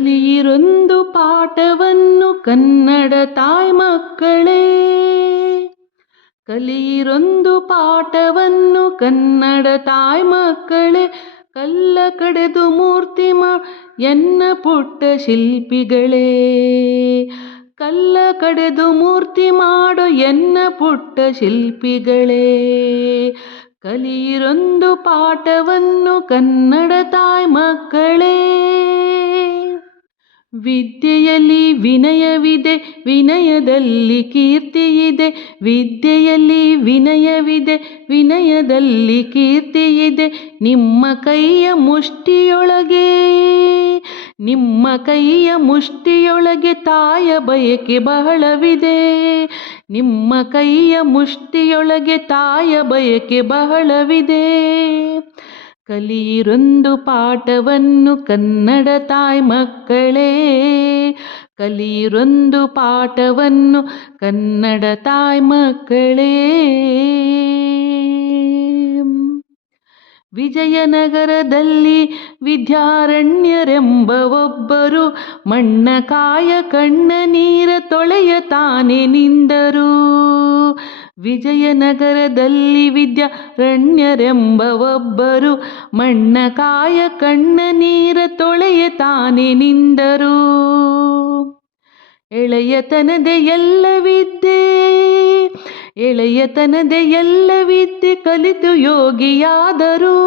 ಕಲಿಯಿರೊಂದು ಪಾಠವನ್ನು ಕನ್ನಡ ತಾಯಿ ಮಕ್ಕಳೇ. ಕಲಿಯಿರೊಂದು ಪಾಠವನ್ನು ಕನ್ನಡ ತಾಯಿ ಮಕ್ಕಳೇ. ಕಲ್ಲ ಕಡೆದು ಮೂರ್ತಿ ಎನ್ನ ಪುಟ್ಟ ಶಿಲ್ಪಿಗಳೇ. ಕಲ್ಲ ಕಡೆದು ಮೂರ್ತಿ ಮಾಡೋ ಎನ್ನ ಪುಟ್ಟ ಶಿಲ್ಪಿಗಳೇ. ಕಲಿಯಿರೊಂದು ಪಾಠವನ್ನು ಕನ್ನಡ ತಾಯಿ ಮಕ್ಕಳೇ. ವಿದ್ಯೆಯಲ್ಲಿ ವಿನಯವಿದೆ, ವಿನಯದಲ್ಲಿ ಕೀರ್ತಿಯಿದೆ. ವಿದ್ಯೆಯಲ್ಲಿ ವಿನಯವಿದೆ, ವಿನಯದಲ್ಲಿ ಕೀರ್ತಿಯಿದೆ. ನಿಮ್ಮ ಕೈಯ ಮುಷ್ಟಿಯೊಳಗೆ, ನಿಮ್ಮ ಕೈಯ ಮುಷ್ಟಿಯೊಳಗೆ ತಾಯ ಬಯಕೆ ಬಹಳವಿದೆ. ನಿಮ್ಮ ಕೈಯ ಮುಷ್ಟಿಯೊಳಗೆ ತಾಯ ಬಯಕೆ ಬಹಳವಿದೆ. ಕಲಿಯಿರೊಂದು ಪಾಠವನ್ನು ಕನ್ನಡ ತಾಯಿ ಮಕ್ಕಳೇ. ಕಲಿಯಿರೊಂದು ಪಾಠವನ್ನು ಕನ್ನಡ ತಾಯಿ ಮಕ್ಕಳೇ. ವಿಜಯನಗರದಲ್ಲಿ ವಿದ್ಯಾರಣ್ಯರೆಂಬ ಒಬ್ಬರು ಮಣ್ಣ ಕಾಯ ಕಣ್ಣ ನೀರ ತೊಳೆಯ ತಾನೆ ನಿಂದರು. ವಿಜಯನಗರದಲ್ಲಿ ವಿದ್ಯಾರಣ್ಯರೆಂಬ ಒಬ್ಬರು ಮಣ್ಣ ಕಾಯ ಕಣ್ಣ ನೀರ ತೊಳೆಯ ತಾನೆ ನಿಂದರು. ಎಳೆಯತನದೆ ಎಲ್ಲ ವಿದ್ಯೆ, ಎಳೆಯತನದೆ ಎಲ್ಲ ವಿದ್ಯೆ ಕಲಿತು ಯೋಗಿಯಾದರು.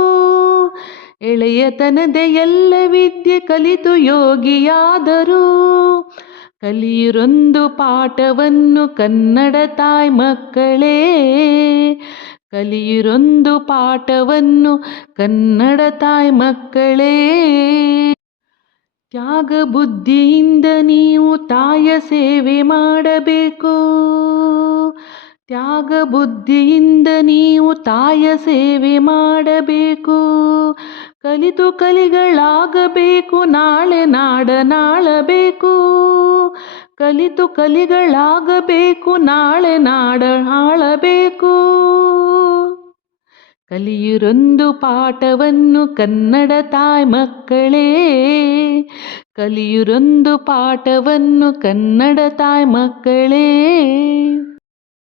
ಎಳೆಯತನದೆ ಎಲ್ಲ ವಿದ್ಯೆ ಕಲಿತು ಯೋಗಿಯಾದರು. ಕಲಿಯಿರೊಂದು ಪಾಠವನ್ನು ಕನ್ನಡ ತಾಯಿ ಮಕ್ಕಳೇ. ಕಲಿಯಿರೊಂದು ಪಾಠವನ್ನು ಕನ್ನಡ ತಾಯಿ ಮಕ್ಕಳೇ. ತ್ಯಾಗ ಬುದ್ಧಿಯಿಂದ ನೀವು ತಾಯ ಸೇವೆ ಮಾಡಬೇಕು. ತ್ಯಾಗ ಬುದ್ಧಿಯಿಂದ ನೀವು ತಾಯ ಸೇವೆ ಮಾಡಬೇಕು. ಕಲಿತು ಕಲಿಗಳಾಗಬೇಕು, ನಾಳೆ ನಾಡನಾಳಬೇಕು. ಕಲಿತು ಕಲಿಗಳಾಗಬೇಕು, ನಾಳೆ ನಾಡ ಆಳಬೇಕು. ಕಲಿಯಿರೊಂದು ಪಾಠವನ್ನು ಕನ್ನಡ ತಾಯಿ ಮಕ್ಕಳೇ. ಕಲಿಯಿರೊಂದು ಪಾಠವನ್ನು ಕನ್ನಡ ತಾಯಿ ಮಕ್ಕಳೇ.